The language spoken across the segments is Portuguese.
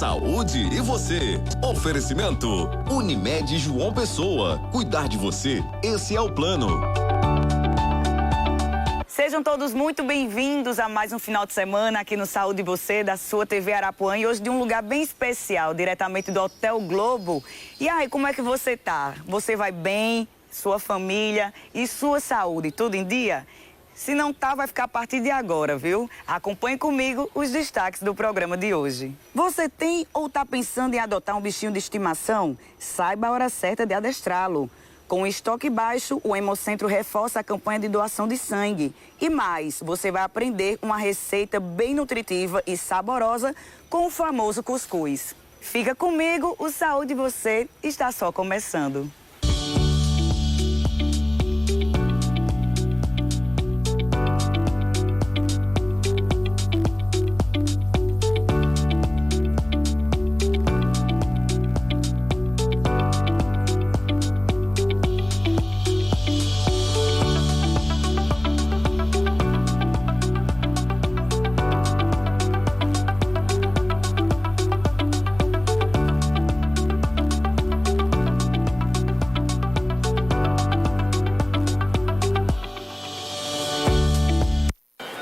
saúde e você. Oferecimento Unimed João Pessoa. Cuidar de você, esse é o plano. Sejam todos muito bem-vindos a mais um final de semana aqui no Saúde e Você, da sua TV Arapuã. E hoje de um lugar bem especial, diretamente do Hotel Globo. E aí, como é que você tá? Você vai bem? Sua família e sua saúde, tudo em dia? Se não tá, vai ficar a partir de agora, viu? Acompanhe comigo os destaques do programa de hoje. Você tem ou tá pensando em adotar um bichinho de estimação? Saiba a hora certa de adestrá-lo. Com o estoque baixo, o Hemocentro reforça a campanha de doação de sangue. E mais, você vai aprender uma receita bem nutritiva e saborosa com o famoso cuscuz. Fica comigo, o Saúde e Você está só começando.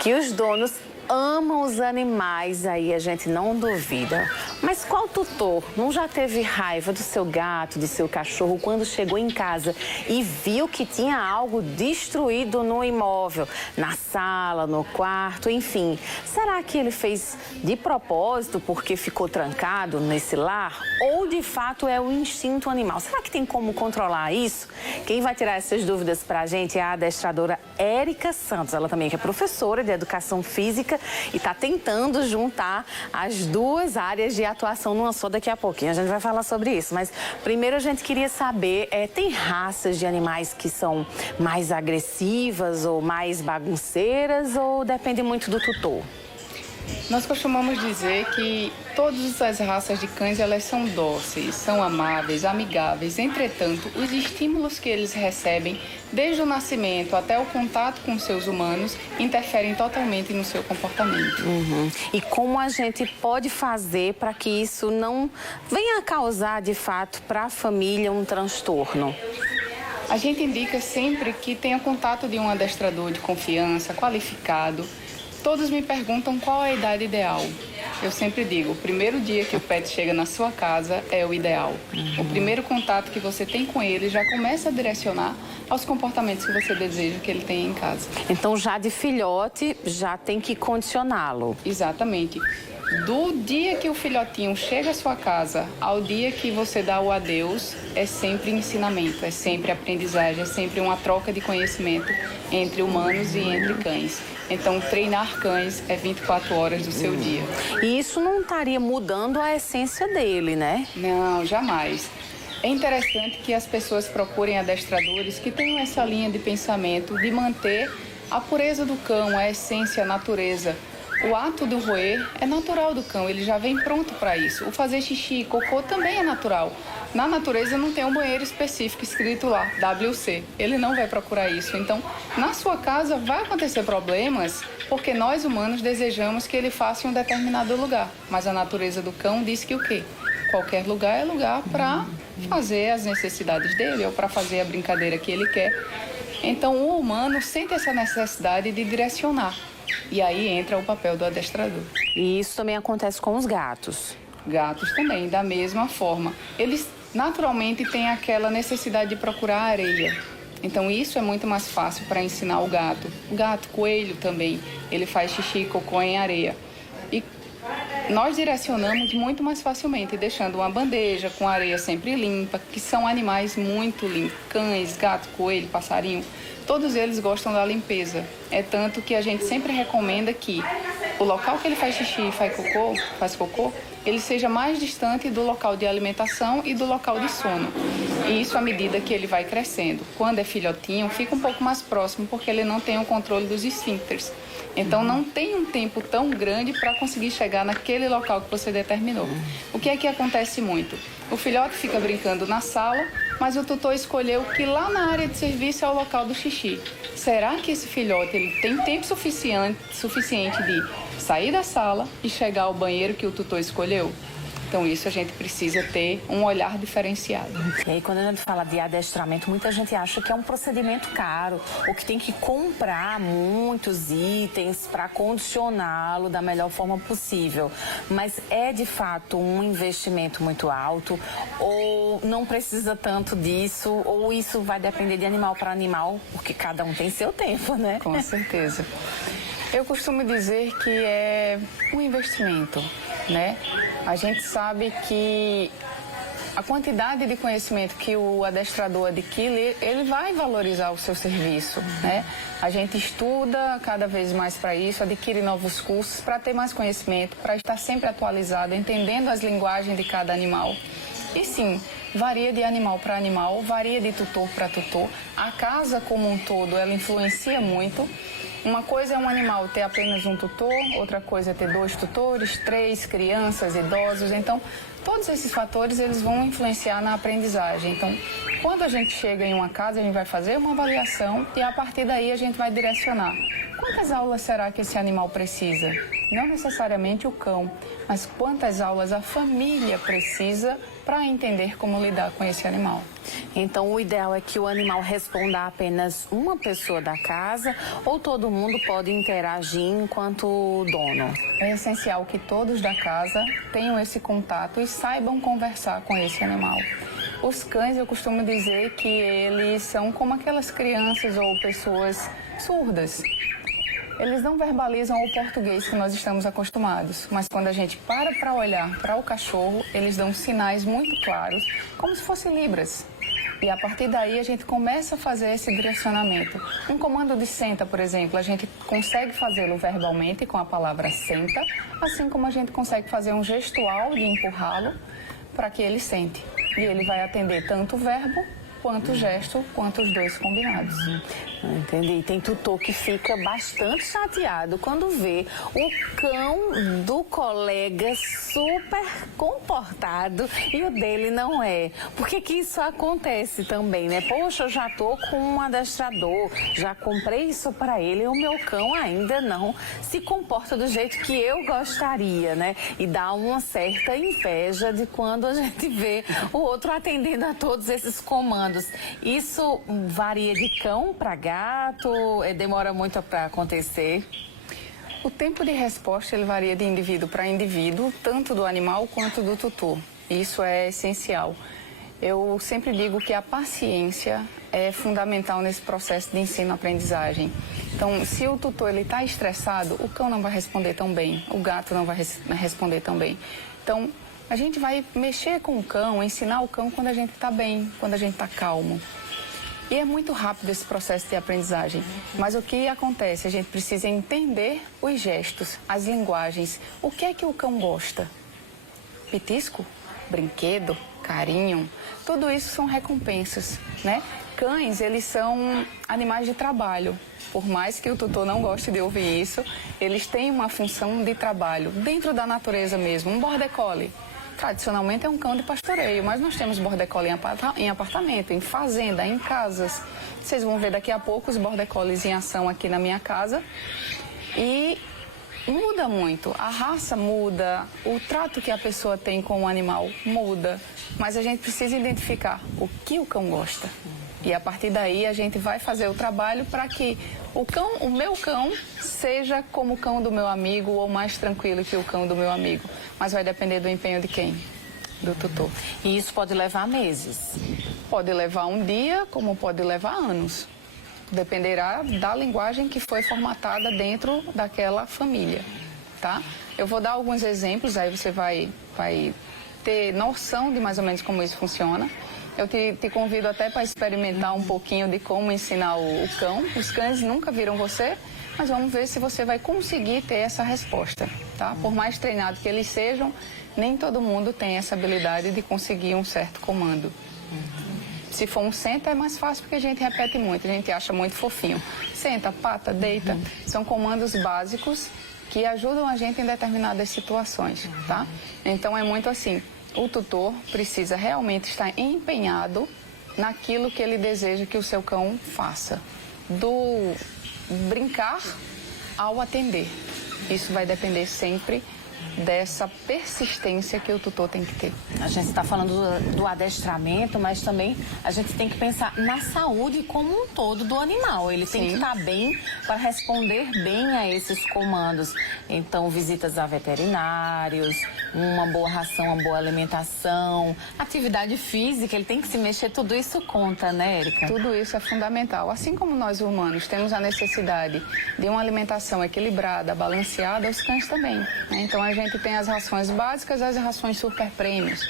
Que os donos amam os animais, aí a gente não duvida. Mas qual tutor não já teve raiva do seu gato, do seu cachorro, quando chegou em casa e viu que tinha algo destruído no imóvel, na sala, no quarto, enfim? Será que ele fez de propósito porque ficou trancado nesse lar? Ou de fato é o instinto animal? Será que tem como controlar isso? Quem vai tirar essas dúvidas pra gente é a adestradora Érica Santos. Ela também é professora de educação física e está tentando juntar as duas áreas de atuação numa só. Daqui a pouquinho a gente vai falar sobre isso, mas primeiro a gente queria saber, tem raças de animais que são mais agressivas ou mais bagunceiras ou depende muito do tutor? Nós costumamos dizer que todas as raças de cães, elas são dóceis, são amáveis, amigáveis. Entretanto, os estímulos que eles recebem, desde o nascimento até o contato com seus humanos, interferem totalmente no seu comportamento. E como a gente pode fazer para que isso não venha a causar, de fato, para a família um transtorno? A gente indica sempre que tenha contato de um adestrador de confiança, qualificado. Todos me perguntam qual é a idade ideal. Eu sempre digo, o primeiro dia que o pet chega na sua casa é o ideal. O primeiro contato que você tem com ele já começa a direcionar aos comportamentos que você deseja que ele tenha em casa. Então, já de filhote, já tem que condicioná-lo. Exatamente. Do dia que o filhotinho chega à sua casa ao dia que você dá o adeus, é sempre ensinamento, é sempre aprendizagem, é sempre uma troca de conhecimento entre humanos e entre cães. Então, treinar cães é 24 horas do seu dia. E isso não estaria mudando a essência dele, né? Não, jamais. É interessante que as pessoas procurem adestradores que tenham essa linha de pensamento de manter a pureza do cão, a essência, a natureza. O ato do roer é natural do cão, ele já vem pronto para isso. O fazer xixi, cocô também é natural. Na natureza não tem um banheiro específico escrito lá, WC. Ele não vai procurar isso. Então, na sua casa vai acontecer problemas porque nós humanos desejamos que ele faça em um determinado lugar. Mas a natureza do cão diz que o quê? Qualquer lugar é lugar para fazer as necessidades dele ou para fazer a brincadeira que ele quer. Então, o humano sente essa necessidade de direcionar. E aí entra o papel do adestrador. E isso também acontece com os gatos? Gatos também, da mesma forma. Eles naturalmente têm aquela necessidade de procurar areia. Então isso é muito mais fácil para ensinar o gato. O gato, coelho também, ele faz xixi e cocô em areia. E nós direcionamos muito mais facilmente, deixando uma bandeja com areia sempre limpa, que são animais muito limpos. Cães, gato, coelho, passarinho, todos eles gostam da limpeza. É tanto que a gente sempre recomenda que o local que ele faz xixi e faz cocô, ele seja mais distante do local de alimentação e do local de sono. E isso à medida que ele vai crescendo. Quando é filhotinho, fica um pouco mais próximo, porque ele não tem o controle dos esfíncteres. Então, não tem um tempo tão grande para conseguir chegar naquele local que você determinou. O que é que acontece muito? O filhote fica brincando na sala, mas o tutor escolheu que lá na área de serviço é o local do xixi. Será que esse filhote ele tem tempo suficiente de sair da sala e chegar ao banheiro que o tutor escolheu? Então isso a gente precisa ter um olhar diferenciado. E aí, quando a gente fala de adestramento, muita gente acha que é um procedimento caro, ou que tem que comprar muitos itens para condicioná-lo da melhor forma possível. Mas é de fato um investimento muito alto, ou não precisa tanto disso, ou isso vai depender de animal para animal, porque cada um tem seu tempo, né? Com certeza. Eu costumo dizer que é um investimento, né? A gente sabe que a quantidade de conhecimento que o adestrador adquire, ele vai valorizar o seu serviço, né? A gente estuda cada vez mais para isso, adquire novos cursos para ter mais conhecimento, para estar sempre atualizado, entendendo as linguagens de cada animal. E sim, varia de animal para animal, varia de tutor para tutor. A casa como um todo, ela influencia muito. Uma coisa é um animal ter apenas um tutor, outra coisa é ter 2 tutores, 3 crianças, idosos. Então, todos esses fatores eles vão influenciar na aprendizagem. Então, quando a gente chega em uma casa, a gente vai fazer uma avaliação e a partir daí a gente vai direcionar. Quantas aulas será que esse animal precisa? Não necessariamente o cão, mas quantas aulas a família precisa para entender como lidar com esse animal. Então, o ideal é que o animal responda a apenas uma pessoa da casa, ou todo mundo pode interagir enquanto dono? É essencial que todos da casa tenham esse contato e saibam conversar com esse animal. Os cães, eu costumo dizer que eles são como aquelas crianças ou pessoas surdas. Eles não verbalizam o português que nós estamos acostumados, mas quando a gente para olhar para o cachorro, eles dão sinais muito claros, como se fossem libras. E a partir daí a gente começa a fazer esse direcionamento. Um comando de senta, por exemplo, a gente consegue fazê-lo verbalmente com a palavra senta, assim como a gente consegue fazer um gestual de empurrá-lo para que ele sente. E ele vai atender tanto o verbo quanto o gesto, quanto os dois combinados. Entendi. Tem tutor que fica bastante chateado quando vê o cão do colega super comportado e o dele não é. Por que que isso acontece também, né? Poxa, eu já tô com um adestrador, já comprei isso para ele e o meu cão ainda não se comporta do jeito que eu gostaria, né? E dá uma certa inveja de quando a gente vê o outro atendendo a todos esses comandos. Isso varia de cão para gato? Demora muito para acontecer? O tempo de resposta ele varia de indivíduo para indivíduo, tanto do animal quanto do tutor. Isso é essencial. Eu sempre digo que a paciência é fundamental nesse processo de ensino-aprendizagem. Então, se o tutor está estressado, o cão não vai responder tão bem, o gato não vai responder tão bem. Então, a gente vai mexer com o cão, ensinar o cão quando a gente está bem, quando a gente está calmo. E é muito rápido esse processo de aprendizagem. Mas o que acontece? A gente precisa entender os gestos, as linguagens. O que é que o cão gosta? Petisco? Brinquedo? Carinho? Tudo isso são recompensas, né? Cães, eles são animais de trabalho. Por mais que o tutor não goste de ouvir isso, eles têm uma função de trabalho dentro da natureza mesmo. Um border collie, tradicionalmente é um cão de pastoreio, mas nós temos border collie em apartamento, em fazenda, em casas. Vocês vão ver daqui a pouco os border collies em ação aqui na minha casa. E muda muito, a raça muda, o trato que a pessoa tem com o animal muda, mas a gente precisa identificar o que o cão gosta. E a partir daí a gente vai fazer o trabalho para que o meu cão seja como o cão do meu amigo ou mais tranquilo que o cão do meu amigo. Mas vai depender do empenho de quem? Do tutor. E isso pode levar meses? Pode levar um dia, como pode levar anos. Dependerá da linguagem que foi formatada dentro daquela família, tá? Eu vou dar alguns exemplos, aí você vai ter noção de mais ou menos como isso funciona. Eu te convido até para experimentar um pouquinho de como ensinar o cão. Os cães nunca viram você, mas vamos ver se você vai conseguir ter essa resposta, tá? Por mais treinado que eles sejam, nem todo mundo tem essa habilidade de conseguir um certo comando. Se for um senta é mais fácil porque a gente repete muito, a gente acha muito fofinho. Senta, pata, deita, são comandos básicos que ajudam a gente em determinadas situações, tá? Então é muito assim. O tutor precisa realmente estar empenhado naquilo que ele deseja que o seu cão faça. Do brincar ao atender. Isso vai depender sempre dessa persistência que o tutor tem que ter. A gente está falando do adestramento, mas também a gente tem que pensar na saúde como um todo do animal. Ele tem que estar bem para responder bem a esses comandos. Então, visitas a veterinários, uma boa ração, uma boa alimentação, atividade física, ele tem que se mexer, tudo isso conta, né, Érica? Tudo isso é fundamental. Assim como nós humanos temos a necessidade de uma alimentação equilibrada, balanceada, os cães também, né? Então a gente tem as rações básicas, as rações super prêmios.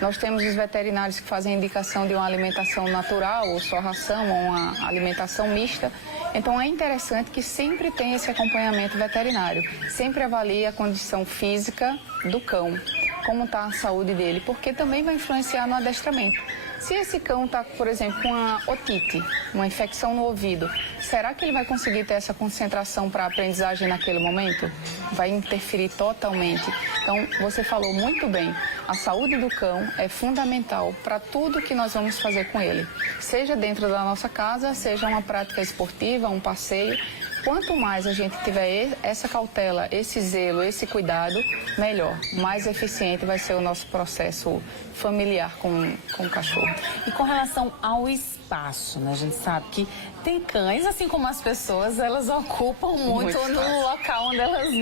Nós temos os veterinários que fazem indicação de uma alimentação natural, ou só ração, ou uma alimentação mista. Então é interessante que sempre tenha esse acompanhamento veterinário. Sempre avalie a condição física do cão, como está a saúde dele, porque também vai influenciar no adestramento. Se esse cão está, por exemplo, com uma otite, uma infecção no ouvido, será que ele vai conseguir ter essa concentração para a aprendizagem naquele momento? Vai interferir totalmente. Então, você falou muito bem, a saúde do cão é fundamental para tudo que nós vamos fazer com ele. Seja dentro da nossa casa, seja uma prática esportiva, um passeio. Quanto mais a gente tiver essa cautela, esse zelo, esse cuidado, melhor. Mais eficiente vai ser o nosso processo familiar com o cachorro. E com relação ao espaço, né? A gente sabe que tem cães, assim como as pessoas, elas ocupam muito no local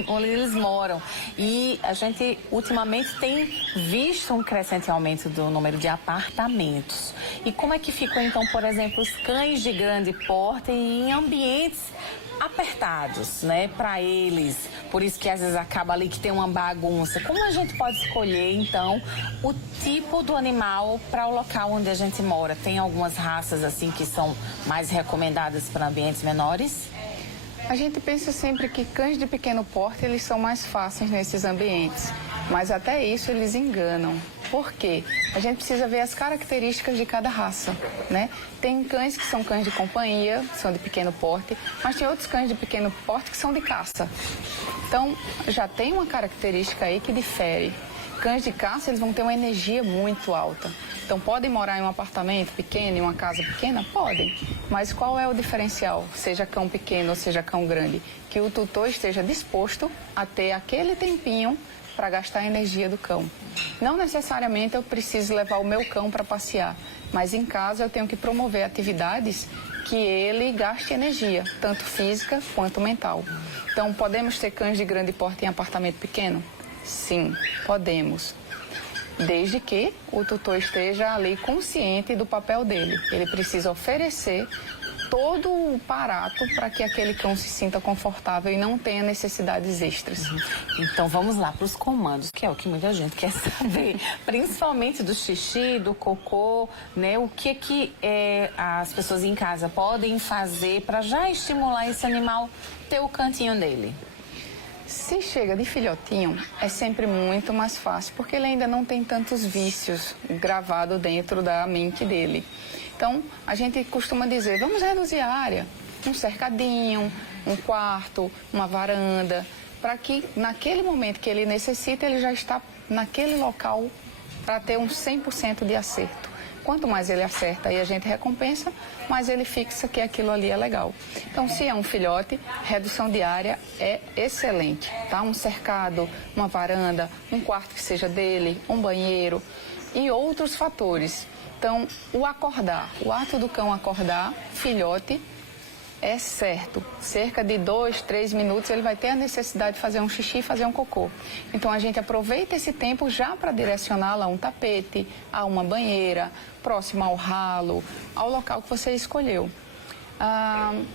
onde eles moram. E a gente, ultimamente, tem visto um crescente aumento do número de apartamentos. E como é que ficam, então, por exemplo, os cães de grande porte em ambientes apertados, né, para eles, por isso que às vezes acaba ali que tem uma bagunça. Como a gente pode escolher, então, o tipo do animal para o local onde a gente mora? Tem algumas raças, assim, que são mais recomendadas para ambientes menores? A gente pensa sempre que cães de pequeno porte, eles são mais fáceis nesses ambientes, mas até isso eles enganam. Por quê? A gente precisa ver as características de cada raça, né? Tem cães que são cães de companhia, são de pequeno porte, mas tem outros cães de pequeno porte que são de caça. Então, já tem uma característica aí que difere. Cães de caça, eles vão ter uma energia muito alta. Então, podem morar em um apartamento pequeno, em uma casa pequena? Podem. Mas qual é o diferencial, seja cão pequeno ou seja cão grande? Que o tutor esteja disposto a ter aquele tempinho para gastar a energia do cão. Não necessariamente eu preciso levar o meu cão para passear, mas em casa eu tenho que promover atividades que ele gaste energia, tanto física quanto mental. Então, podemos ter cães de grande porte em apartamento pequeno? Sim, podemos. Desde que o tutor esteja ali consciente do papel dele. Ele precisa oferecer todo o aparato para que aquele cão se sinta confortável e não tenha necessidades extras. Então vamos lá para os comandos, que é o que muita gente quer saber, principalmente do xixi, do cocô, né? O que as pessoas em casa podem fazer para já estimular esse animal ter o cantinho dele? Se chega de filhotinho, é sempre muito mais fácil, porque ele ainda não tem tantos vícios gravados dentro da mente dele. Então, a gente costuma dizer, vamos reduzir a área, um cercadinho, um quarto, uma varanda, para que naquele momento que ele necessita, ele já está naquele local para ter um 100% de acerto. Quanto mais ele acerta e a gente recompensa, mais ele fixa que aquilo ali é legal. Então, se é um filhote, redução de área é excelente, tá? Um cercado, uma varanda, um quarto que seja dele, um banheiro e outros fatores. Então, o acordar, o ato do cão acordar, filhote, é certo. Cerca de 2, 3 minutos ele vai ter a necessidade de fazer um xixi e fazer um cocô. Então, a gente aproveita esse tempo já para direcioná-lo a um tapete, a uma banheira, próximo ao ralo, ao local que você escolheu.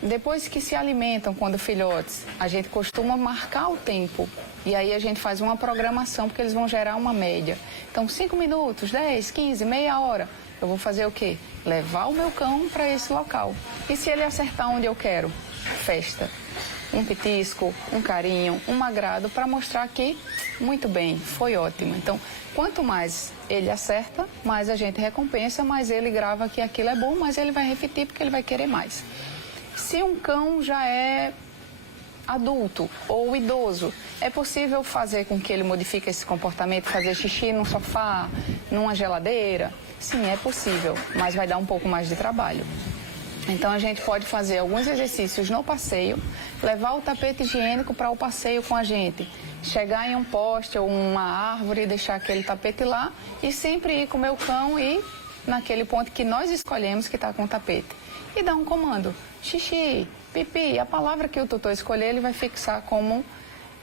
Depois que se alimentam quando filhotes, a gente costuma marcar o tempo. E aí a gente faz uma programação, porque eles vão gerar uma média. Então, 5 minutos, 10, 15, meia hora. Eu vou fazer o quê? Levar o meu cão para esse local. E se ele acertar onde eu quero? Festa. Um petisco, um carinho, um agrado para mostrar que, muito bem, foi ótimo. Então, quanto mais ele acerta, mais a gente recompensa, mais ele grava que aquilo é bom, mais ele vai repetir porque ele vai querer mais. Se um cão já é adulto ou idoso, é possível fazer com que ele modifique esse comportamento, fazer xixi num sofá, numa geladeira? Sim, é possível, mas vai dar um pouco mais de trabalho. Então, a gente pode fazer alguns exercícios no passeio, levar o tapete higiênico para o passeio com a gente, chegar em um poste ou uma árvore e deixar aquele tapete lá e sempre ir com o meu cão e naquele ponto que nós escolhemos que está com o tapete. E dar um comando, xixi, pipi, a palavra que o tutor escolher, ele vai fixar como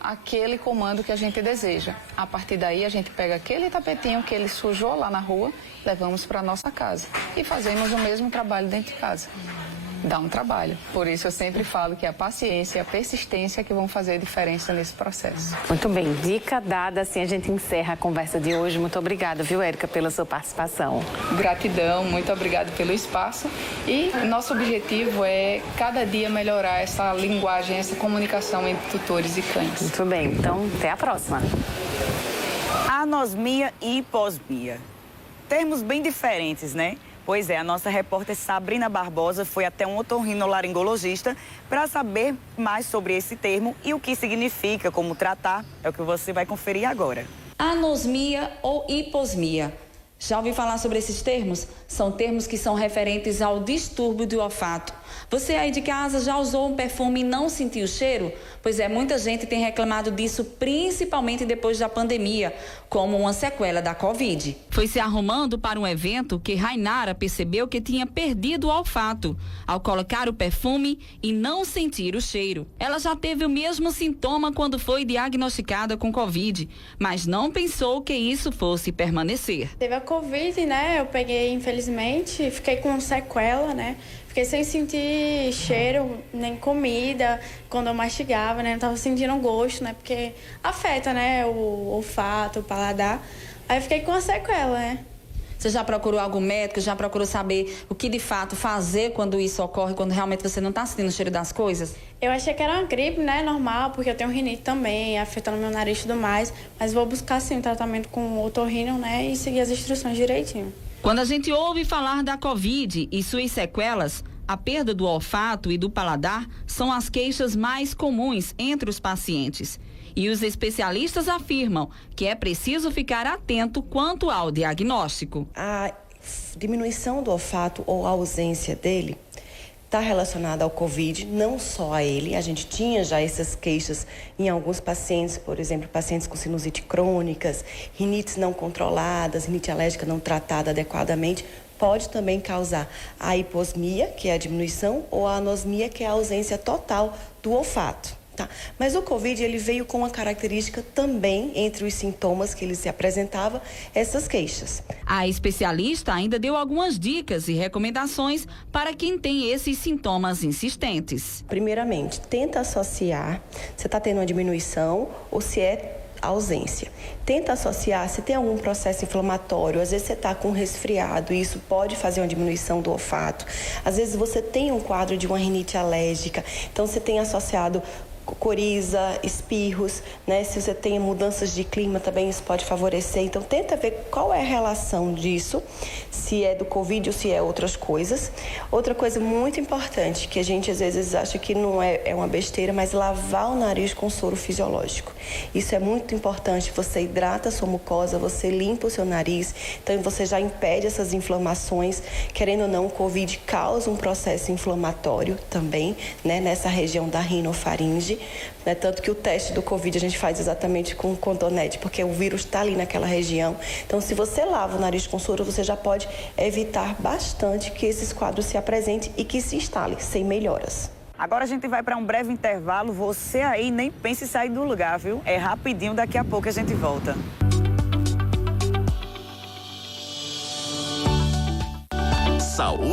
aquele comando que a gente deseja. A partir daí, a gente pega aquele tapetinho que ele sujou lá na rua, levamos para nossa casa e fazemos o mesmo trabalho dentro de casa. Dá um trabalho. Por isso eu sempre falo que a paciência e a persistência que vão fazer a diferença nesse processo. Muito bem, dica dada, assim a gente encerra a conversa de hoje. Muito obrigada, viu, Érica, pela sua participação. Gratidão, muito obrigada pelo espaço. E nosso objetivo é cada dia melhorar essa linguagem, essa comunicação entre tutores e cães. Muito bem, então até a próxima. Anosmia e hiposmia. Termos bem diferentes, né? Pois é, a nossa repórter Sabrina Barbosa foi até um otorrinolaringologista para saber mais sobre esse termo e o que significa, como tratar. É o que você vai conferir agora. Anosmia ou hiposmia. Já ouviu falar sobre esses termos? São termos que são referentes ao distúrbio do olfato. Você aí de casa já usou um perfume e não sentiu o cheiro? Pois é, muita gente tem reclamado disso, principalmente depois da pandemia, como uma sequela da Covid. Foi se arrumando para um evento que Rainara percebeu que tinha perdido o olfato ao colocar o perfume e não sentir o cheiro. Ela já teve o mesmo sintoma quando foi diagnosticada com Covid, mas não pensou que isso fosse permanecer. Teve a Covid, né? Eu peguei, infelizmente, fiquei com sequela, né? Fiquei sem sentir cheiro, nem comida, quando eu mastigava, né? Não tava sentindo gosto, né? Porque afeta, né? O olfato, o paladar. Aí eu fiquei com a sequela, né? Você já procurou algum médico? Já procurou saber o que de fato fazer quando isso ocorre, quando realmente você não tá sentindo o cheiro das coisas? Eu achei que era uma gripe, né? Normal, porque eu tenho rinite também, afetando meu nariz e tudo mais. Mas vou buscar, sim, um tratamento com otorrino, né? E seguir as instruções direitinho. Quando a gente ouve falar da Covid e suas sequelas, a perda do olfato e do paladar são as queixas mais comuns entre os pacientes. E os especialistas afirmam que é preciso ficar atento quanto ao diagnóstico. A diminuição do olfato ou a ausência dele está relacionada ao Covid, não só a ele. A gente tinha já essas queixas em alguns pacientes, por exemplo, pacientes com sinusite crônicas, rinites não controladas, rinite alérgica não tratada adequadamente. Pode também causar a hiposmia, que é a diminuição, ou a anosmia, que é a ausência total do olfato. Tá? Mas o Covid, ele veio com uma característica também, entre os sintomas que ele se apresentava, essas queixas. A especialista ainda deu algumas dicas e recomendações para quem tem esses sintomas insistentes. Primeiramente, tenta associar se está tendo uma diminuição ou se é ausência. Tenta associar se tem algum processo inflamatório. Às vezes você está com resfriado e isso pode fazer uma diminuição do olfato. Às vezes você tem um quadro de uma rinite alérgica, então você tem associado coriza, espirros, né? Se você tem mudanças de clima também isso pode favorecer. Então tenta ver qual é a relação disso, se é do Covid ou se é outras coisas. Outra coisa muito importante que a gente às vezes acha que não é uma besteira, mas lavar o nariz com soro fisiológico. Isso é muito importante. Você hidrata a sua mucosa, você limpa o seu nariz, então você já impede essas inflamações. Querendo ou não, o Covid causa um processo inflamatório também, né? Nessa região da rinofaringe. Né? Tanto que o teste do Covid a gente faz exatamente com cotonete, porque o vírus está ali naquela região. Então, se você lava o nariz com soro, você já pode evitar bastante que esses quadros se apresentem e que se instalem sem melhoras. Agora a gente vai para um breve intervalo. Você aí nem pense em sair do lugar, viu? É rapidinho, daqui a pouco a gente volta. Saúde.